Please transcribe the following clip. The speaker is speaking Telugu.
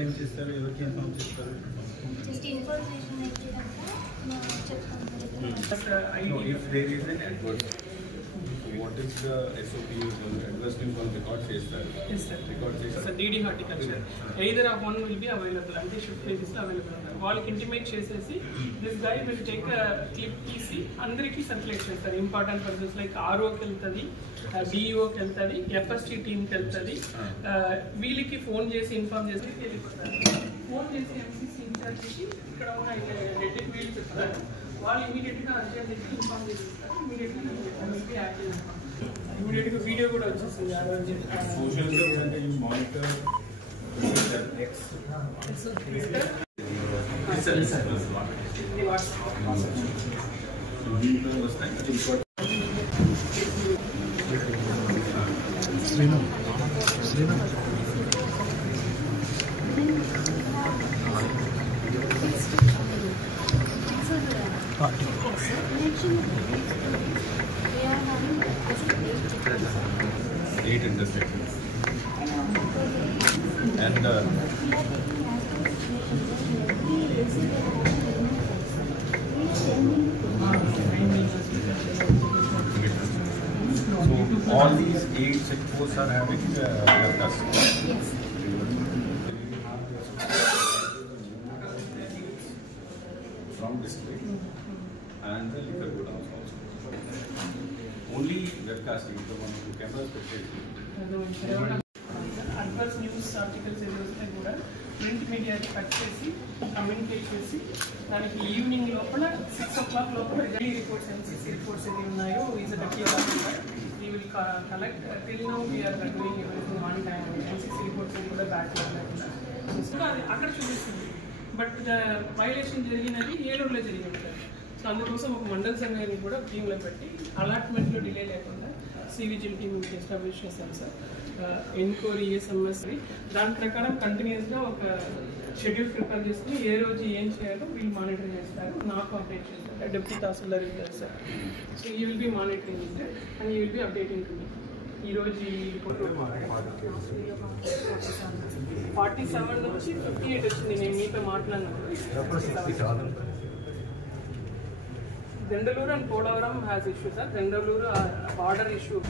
ఏం చేస్తారు, ఎవరికి ఇన్ఫార్మ్ చేస్తారు? Just information If there is an adverse, what is the SOP? Adverse news on record చేస్తారు. Yes sir. Record చేస్తారు. So DD horticulture. Either of one will be available. అంటే షిఫ్ట్ చేసి అవైలబుల్ ఉంటారు. వాళ్ళకి ఇంటిమేట్ చేసేసి this guy will take clip తీసి అందరికీ సర్క్యులేట్ చేస్తారు. ఇంపార్టెంట్ పర్సన్స్ లైక్ ఆర్ఓకి వెళ్తుంది, డిఈఓకి వెళ్తుంది, ఎఫ్ఎస్టీ టీమ్కి వెళ్తుంది. వీళ్ళకి ఫోన్ చేసి ఇన్ఫార్మ్ చేసి వెళ్ళిపోతారు. ఫోన్ చేసి ఎంసీసీ ఇన్ఛార్జ్ చేసి ఇక్కడ ఉన్న ఎలక్ట్రిక్ వీళ్ళు చెప్తారు. వాళ్ళు ఇమీడియట్గా అర్జెంట్ చేసి ఇన్ఫార్మ్ చేస్తారు. ఇమీడియట్గా ఇమీడియట్గా వీడియో కూడా వచ్చేస్తుంది. ఆ రోజు సోషల్ మీడియా అంటే you monitor X eight intersections and so all these 8 sectors are having workers. Yes. From district and the liquor goods also. Only webcasting, the one who cameras purchase. Adverse news articles ఏది వస్తే కూడా ప్రింట్ మీడియాకి కట్ చేసి కమ్యూనికేట్ చేసి దానికి ఈవినింగ్ లోపల 6 o'clock లోపల రిపోర్ట్స్ ఎంసీసీ రిపోర్ట్స్ ఏది ఉన్నాయో is we will collect till now we are doing everything on time. MCC reports ఏది కూడా బ్యాక్ లేకుండా అది అక్కడ చూపిస్తుంది. బట్ వైలేషన్ జరిగినది ఏలూరులో జరిగి ఉంటుంది. సో అందుకోసం ఒక మండల సంఘాన్ని కూడా టీంలో పెట్టి అలాట్మెంట్లో డిలే లేకుండా సివిజిల్ టీమ్ ఎస్టాబ్లిష్ చేశాం సార్. ఎన్క్వైరీ ESMS దాని ప్రకారం కంటిన్యూస్గా ఒక షెడ్యూల్ ప్రిపేర్ చేసుకుని ఏ రోజు ఏం చేయాలో వీళ్ళు మానిటర్ చేస్తారు. నాకు అప్డేట్ చేస్తారు. డిప్యూటీ తహసీల్దార్ ఉంటారు sir. So you will be monitoring it and you will be updating to me. ఈరోజు ఈ రిపోర్ట్ 47 నుంచి 58 వచ్చింది. నేను మీతో మాట్లాడినప్పుడు Dendaluru and Podavaram has issue, sir. Dendaluru border issue.